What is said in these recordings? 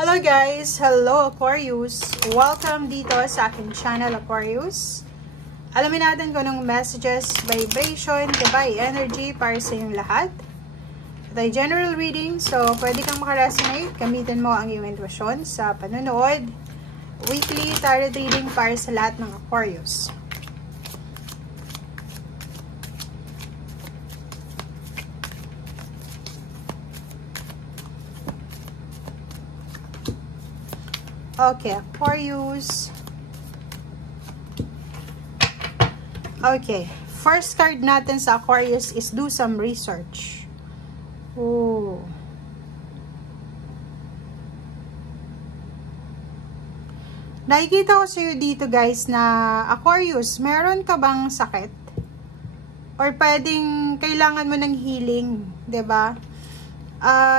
Hello guys! Hello Aquarius! Welcome dito sa aking channel Aquarius. Alamin natin kung anong messages, vibration, gabay, energy para sa inyong lahat. Ito ay general reading, so pwede kang makaresonate. Gamitin mo ang iyong intuition sa panonood. Weekly tarot reading para sa lahat ng Aquarius. Okay, Aquarius. Okay, first card natin sa Aquarius is do some research. Oh. Nakikita ko sa iyo dito guys na Aquarius, meron ka bang sakit? Or pwedeng kailangan mo ng healing, 'di ba?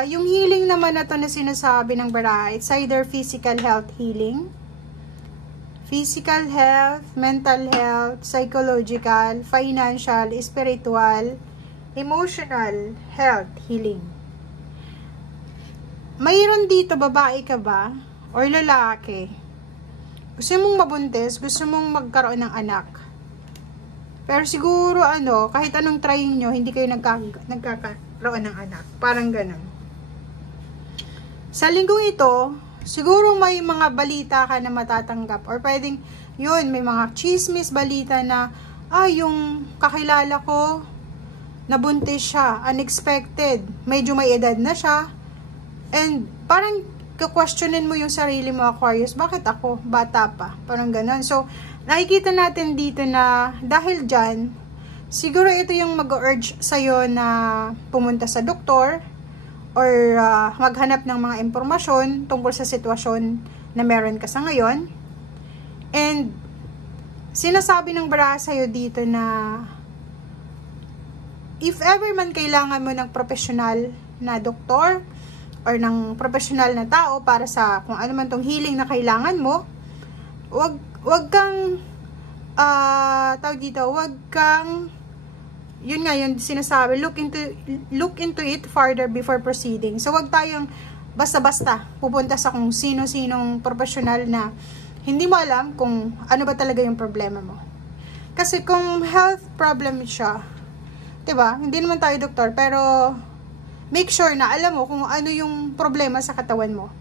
Yung healing naman na to na sinasabi ng baraha, it's either physical health healing, physical health, mental health, psychological, financial, spiritual, emotional health healing. Mayroon dito, babae ka ba? Or lalaki? Gusto mong mabuntis, gusto mong magkaroon ng anak. Pero siguro kahit anong trying nyo, hindi kayo nagkakaroon ng anak. Parang ganun. Sa linggong ito, siguro may mga balita ka na matatanggap. Or pwedeng, yun, may mga chismis balita na, yung kakilala ko, nabuntis siya, unexpected. Medyo may edad na siya. And parang, questionin mo yung sarili mo, Aquarius, bakit ako? Bata pa. Parang ganun. So, nakikita natin dito na dahil dyan, siguro ito yung mag-urge sa'yo na pumunta sa doktor or maghanap ng mga impormasyon tungkol sa sitwasyon na meron ka sa ngayon. And sinasabi ng baraha sa'yo dito na if ever man kailangan mo ng professional na doktor or ng professional na tao para sa kung ano man tong healing na kailangan mo, wag kang wag kang yun nga yung sinasabi, look into it further before proceeding. So wag tayong basta-basta pupunta sa kung sino-sinong professional na hindi mo alam kung ano ba talaga yung problema mo. Kasi kung health problem siya, 'di ba? Hindi naman tayo doktor, pero make sure na alam mo kung ano yung problema sa katawan mo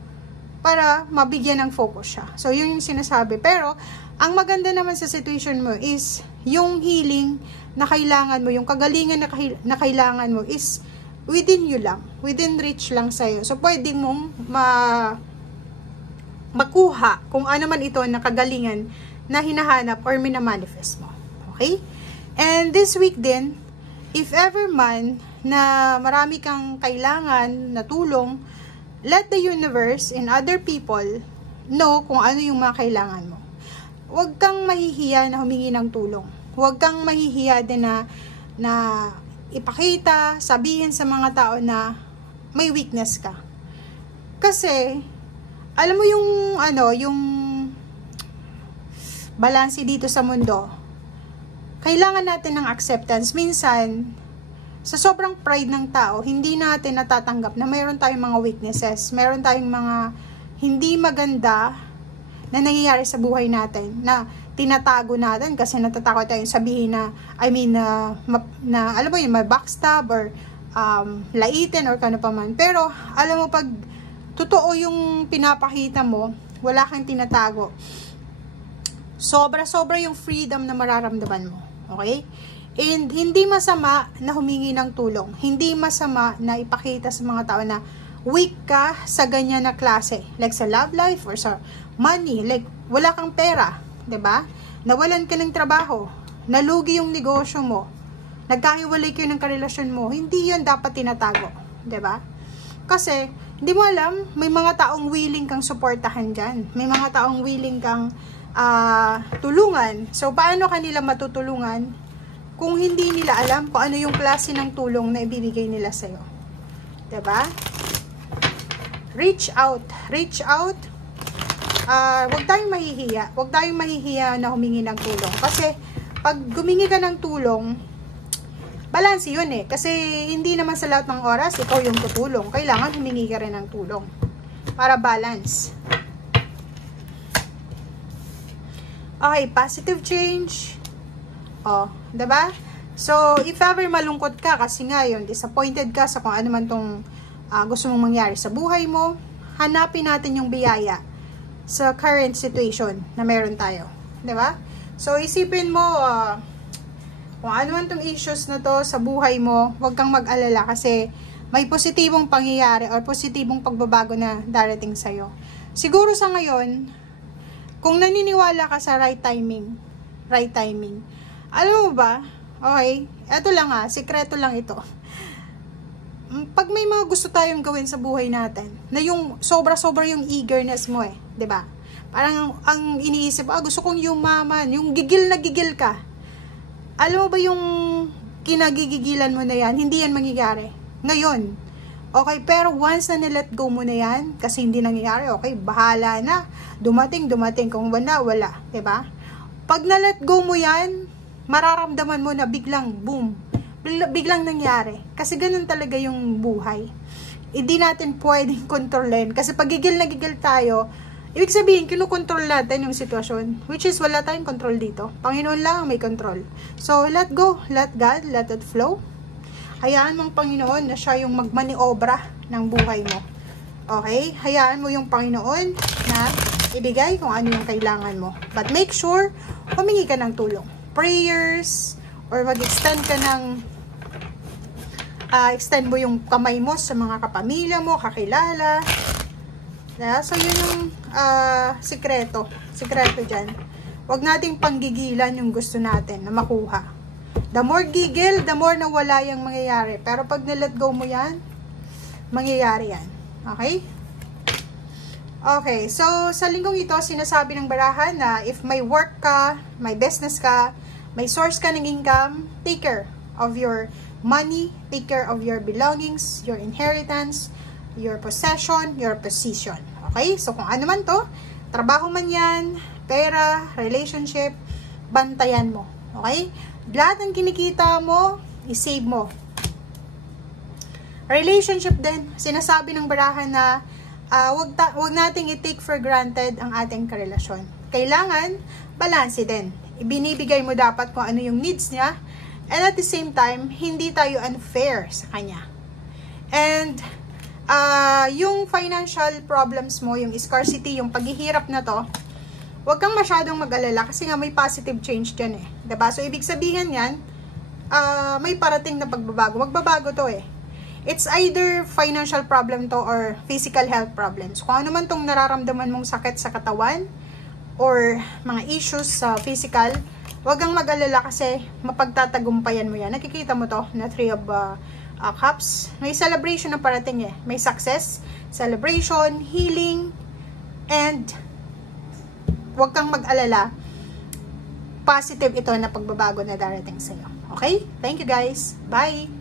para mabigyan ng focus siya. So, yun yung sinasabi. Pero, ang maganda naman sa situation mo is yung healing na kailangan mo, yung kagalingan na kailangan mo is within you lang. Within reach lang sa'yo. So, pwede mong makuha kung ano man ito na kagalingan na hinahanap or minamanifest mo. Okay? And this week din, if ever man na marami kang kailangan na tulong, let the universe and other people know kung ano yung mga kailangan mo. Huwag kang mahihiya na humingi ng tulong. Huwag kang mahihiya din na ipakita, sabihin sa mga tao na may weakness ka. Kasi, alam mo yung balanse dito sa mundo, kailangan natin ng acceptance. Minsan, sa sobrang pride ng tao, hindi natin natatanggap na mayroon tayong mga weaknesses, mayroon tayong mga hindi maganda na nangyayari sa buhay natin, na tinatago natin kasi natatakot tayong sabihin na, alam mo yun, may backstab or laitin or kano pa man. Pero, alam mo, pag totoo yung pinapakita mo, wala kang tinatago, sobra-sobra yung freedom na mararamdaman mo. Okay? And hindi masama na humingi ng tulong. Hindi masama na ipakita sa mga tao na weak ka sa ganyan na klase. Like sa love life or sa money. Like wala kang pera. 'Di ba? Nawalan ka ng trabaho. Nalugi yung negosyo mo. Nagkahiwalay kayo ng karelasyon mo. Hindi yun dapat tinatago. 'Di ba? Kasi hindi mo alam, may mga taong willing kang suportahan dyan. May mga taong willing kang tulungan. So paano kanila matutulungan kung hindi nila alam kung ano yung klase ng tulong na ibibigay nila sa'yo? Diba? Reach out. Reach out. Huwag tayong mahihiya. Huwag tayong mahihiya na humingi ng tulong. Kasi, pag humingi ka ng tulong, balance yun eh. Kasi, hindi naman sa lahat ng oras, ikaw yung tutulong. Kailangan humingi ka rin ng tulong. Para balance. Okay, positive change. Oh, diba? So, if ever malungkot ka, kasi nga yun, disappointed ka sa kung ano man tong gusto mong mangyari sa buhay mo, hanapin natin yung biyaya sa current situation na meron tayo. Diba? So, isipin mo, kung ano man tong issues na to sa buhay mo, huwag kang mag-alala kasi may positibong pangyayari or positibong pagbabago na darating sa'yo. Siguro sa ngayon, kung naniniwala ka sa right timing, alam mo ba, okay, eto lang sikreto lang ito. Pag may mga gusto tayong gawin sa buhay natin, na yung sobra-sobra yung eagerness mo 'di ba? Parang ang iniisip, gusto kong yumaman, yung gigil na gigil ka. Alam mo ba yung kinagigigilan mo na yan, hindi yan mangyayari. Ngayon, okay, pero once na nilet go mo na yan, kasi hindi nangyayari, okay, bahala na. Dumating, kung wala, diba? Pag na-let go mo yan, mararamdaman mo na biglang, boom, biglang nangyari. Kasi ganun talaga yung buhay. Hindi natin pwedeng kontrolin. Kasi pag gigil na gigil tayo, ibig sabihin, kinukontrol natin yung sitwasyon. Which is, wala tayong control dito. Panginoon lang may control. So, let go, let God, let it flow. Hayaan mong Panginoon na siya yung magmaniobra ng buhay mo. Okay? Hayaan mo yung Panginoon na ibigay kung ano yung kailangan mo. But make sure, humingi ka ng tulong. Prayers, or mag-extend ka ng, extend mo yung kamay mo sa mga kapamilya mo, kakilala. So, yun yung sikreto. Sikreto dyan. Huwag nating panggigilan yung gusto natin na makuha. The more gigil, the more nawala yung mangyayari. Pero pag na-let go mo yan, mangyayari yan. Okay? Okay, so sa linggong ito, sinasabi ng barahan na if may work ka, may business ka, may source ka ng income, take care of your money, take care of your belongings, your inheritance, your possession, your position. Okay? So kung ano man to, trabaho man yan, pera, relationship, bantayan mo. Okay? Lahat ng kinikita mo, i-save mo. Relationship din, sinasabi ng barahan na wag nating i-take for granted ang ating karelasyon. Kailangan, balanse din. Ibinibigay mo dapat kung ano yung needs niya, and at the same time, hindi tayo unfair sa kanya. And, yung financial problems mo, yung scarcity, yung paghihirap na to, huwag kang masyadong mag-alala kasi nga may positive change dyan diba? So, ibig sabihin yan, may parating na pagbabago. Magbabago to It's either financial problem to or physical health problems. Kung ano man tong nararamdaman mong sakit sa katawan or mga issues sa physical, huwag kang mag-alala kasi mapagtatagumpayan mo yan. Nakikita mo to na 3 of Cups. May celebration na parating May success, celebration, healing, and huwag kang mag-alala, positive ito na pagbabago na darating sa'yo. Okay? Thank you guys. Bye!